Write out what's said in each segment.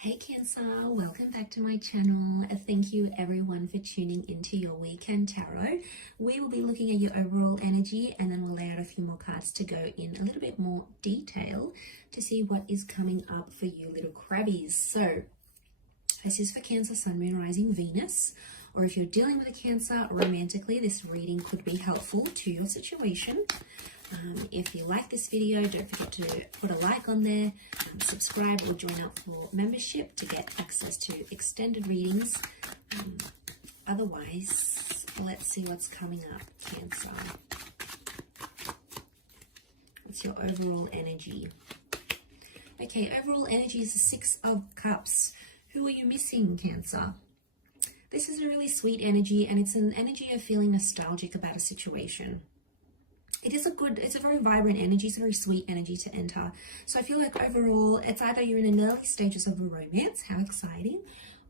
Hey Cancer, welcome back to my channel. Thank you everyone for tuning into your weekend tarot. We will be looking at your overall energy and then we'll lay out a few more cards to go in a little bit more detail to see what is coming up for you little crabbies. So this is for Cancer, Sun, Moon, Rising, Venus, or if you're dealing with a Cancer romantically, this reading could be helpful to your situation. If you like this video, don't forget to put a like on there, subscribe or join up for membership to get access to extended readings. Otherwise, let's see what's coming up, Cancer. What's your overall energy? Okay, overall energy is the Six of Cups. Who are you missing, Cancer? This is a really sweet energy, and it's an energy of feeling nostalgic about a situation. It's a very vibrant energy. It's a very sweet energy to enter. So I feel like overall, it's either you're in an early stages of a romance, how exciting,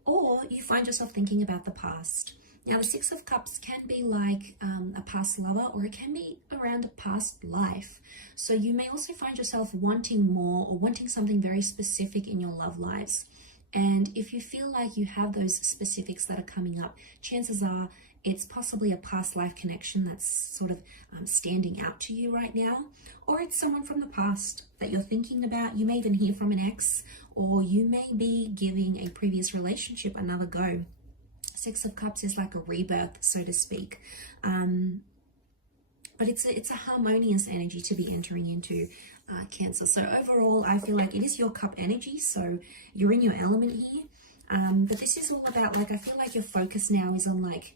or you find yourself thinking about the past. Now, the Six of Cups can be like a past lover, or it can be around a past life. So you may also find yourself wanting more or wanting something very specific in your love lives. And if you feel like you have those specifics that are coming up, chances are it's possibly a past life connection that's sort of standing out to you right now, or it's someone from the past that you're thinking about. You may even hear from an ex, or you may be giving a previous relationship another go. Six of Cups is like a rebirth, so to speak. But it's a harmonious energy to be entering into, Cancer. So overall, I feel like it is your cup energy, so you're in your element here. But this is all about, like, I feel like your focus now is on like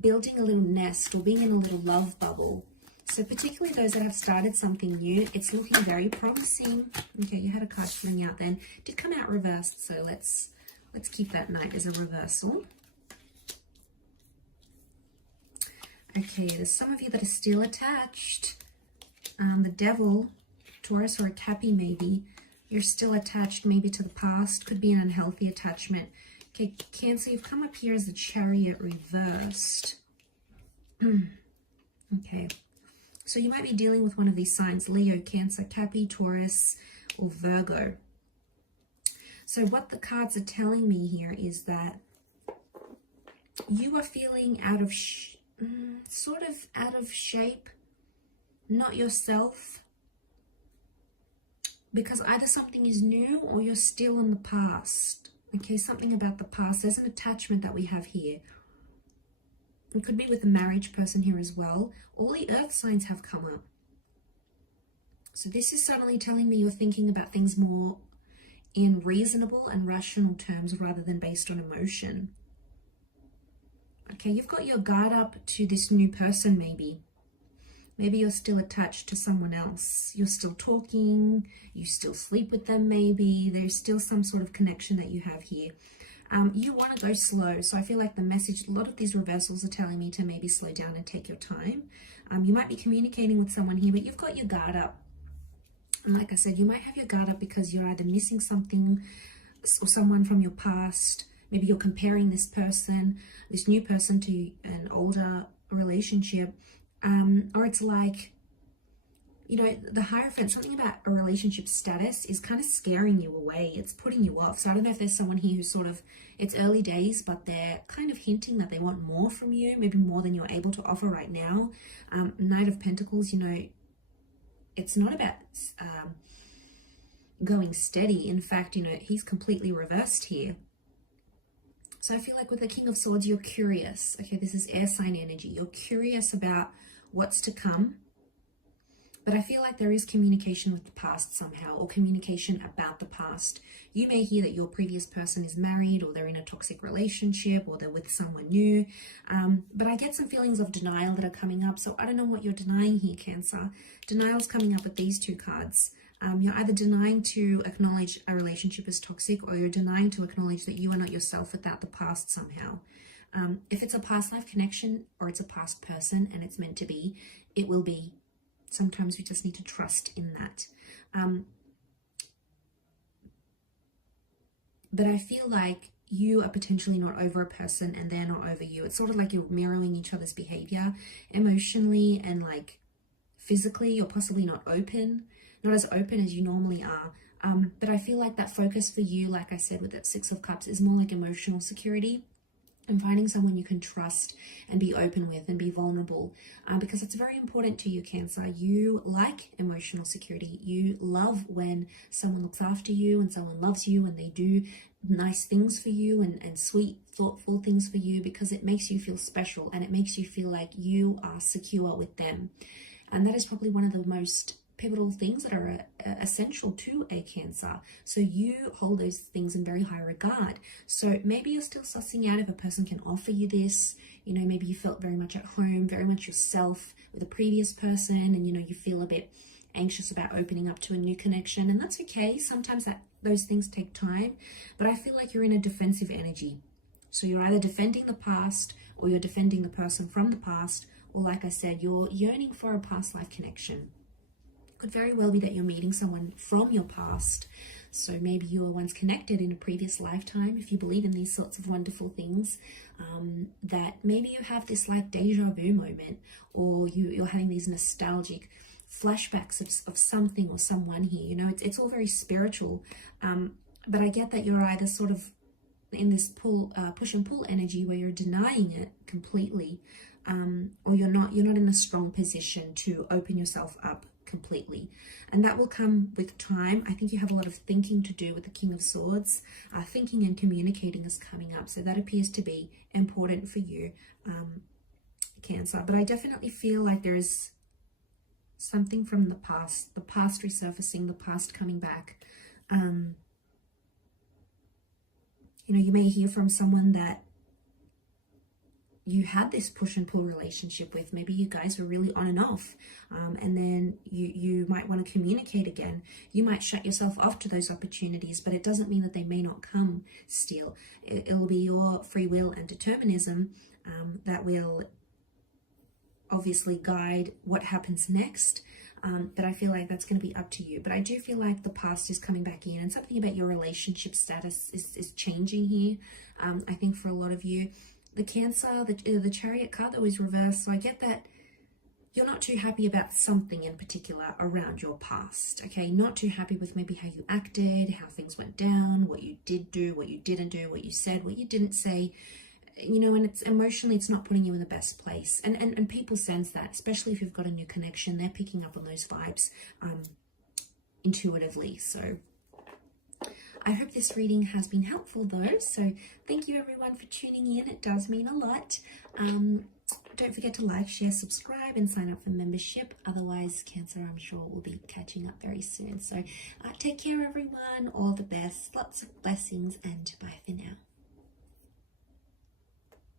building a little nest or being in a little love bubble. So particularly those that have started something new, it's looking very promising. Okay, you had a card fling out then. It did come out reversed, so let's keep that Knight as a reversal. Okay, there's some of you that are still attached. The Devil, Taurus, or a Cappy maybe. You're still attached maybe to the past. Could be an unhealthy attachment. Okay, Cancer, you've come up here as the Chariot reversed. Okay, so you might be dealing with one of these signs: Leo, Cancer, Cappy, Taurus, or Virgo. So what the cards are telling me here is that you are feeling sort of out of shape, not yourself, because either something is new or you're still in the past. Okay, something about the past. There's an attachment that we have here. It could be with a marriage person here as well. All the earth signs have come up. So this is suddenly telling me you're thinking about things more in reasonable and rational terms rather than based on emotion. Okay, you've got your guard up to this new person maybe. Maybe you're still attached to someone else. You're still talking. You still sleep with them maybe. There's still some sort of connection that you have here. You want to go slow. So I feel like the message, a lot of these reversals are telling me to maybe slow down and take your time. You might be communicating with someone here, but you've got your guard up. And like I said, you might have your guard up because you're either missing something or someone from your past. Maybe you're comparing this person, this new person, to an older relationship. Or it's like, you know, the Hierophant, something about a relationship status is kind of scaring you away. It's putting you off. So I don't know if there's someone here who's sort of, it's early days, but they're kind of hinting that they want more from you, maybe more than you're able to offer right now. Knight of Pentacles, you know, it's not about going steady. In fact, you know, he's completely reversed here. So I feel like with the King of Swords, you're curious. Okay, this is air sign energy. You're curious about what's to come. But I feel like there is communication with the past somehow, or communication about the past. You may hear that your previous person is married, or they're in a toxic relationship, or they're with someone new. But I get some feelings of denial that are coming up. So I don't know what you're denying here, Cancer. Denial's coming up with these two cards. You're either denying to acknowledge a relationship as toxic, or you're denying to acknowledge that you are not yourself without the past somehow. If it's a past life connection or it's a past person and it's meant to be, it will be. Sometimes we just need to trust in that. But I feel like you are potentially not over a person and they're not over you. It's sort of like you're mirroring each other's behavior emotionally and like physically. You're possibly not as open as you normally are. But I feel like that focus for you, like I said with that Six of Cups, is more like emotional security and finding someone you can trust and be open with and be vulnerable, because it's very important to you, Cancer. You like emotional security. You love when someone looks after you and someone loves you and they do nice things for you and sweet, thoughtful things for you, because it makes you feel special and it makes you feel like you are secure with them. And that is probably one of the most pivotal things that are essential to a Cancer. So you hold those things in very high regard. So maybe you're still sussing out if a person can offer you this. You know, maybe you felt very much at home, very much yourself with a previous person, and you know, you feel a bit anxious about opening up to a new connection, and that's okay. Sometimes those things take time, but I feel like you're in a defensive energy. So you're either defending the past, or you're defending the person from the past, or like I said, you're yearning for a past life connection. Could very well be that you're meeting someone from your past. So maybe you were once connected in a previous lifetime, if you believe in these sorts of wonderful things, that maybe you have this like deja vu moment, or you're having these nostalgic flashbacks of something or someone here. You know, it's all very spiritual, but I get that you're either sort of in this push and pull energy where you're denying it completely, or you're not in a strong position to open yourself up completely, and that will come with time. I think you have a lot of thinking to do with the King of Swords. Thinking and communicating is coming up, so that appears to be important for you, Cancer. But I definitely feel like there is something from the past resurfacing, the past coming back. You know, you may hear from someone that you had this push and pull relationship with. Maybe you guys were really on and off, and then you might want to communicate again. You might shut yourself off to those opportunities, but it doesn't mean that they may not come still. It'll be your free will and determinism that will obviously guide what happens next, but I feel like that's going to be up to you. But I do feel like the past is coming back in, and something about your relationship status is changing here. I think for a lot of you, the Cancer, the Chariot card that was reversed, so I get that you're not too happy about something in particular around your past, okay? Not too happy with maybe how you acted, how things went down, what you did do, what you didn't do, what you said, what you didn't say, you know, and it's emotionally, it's not putting you in the best place. And people sense that, especially if you've got a new connection. They're picking up on those vibes intuitively. So I hope this reading has been helpful though. So thank you everyone for tuning in. It does mean a lot. Don't forget to like, share, subscribe, and sign up for membership. Otherwise, Cancer, I'm sure, will be catching up very soon. So take care everyone. All the best. Lots of blessings, and bye for now.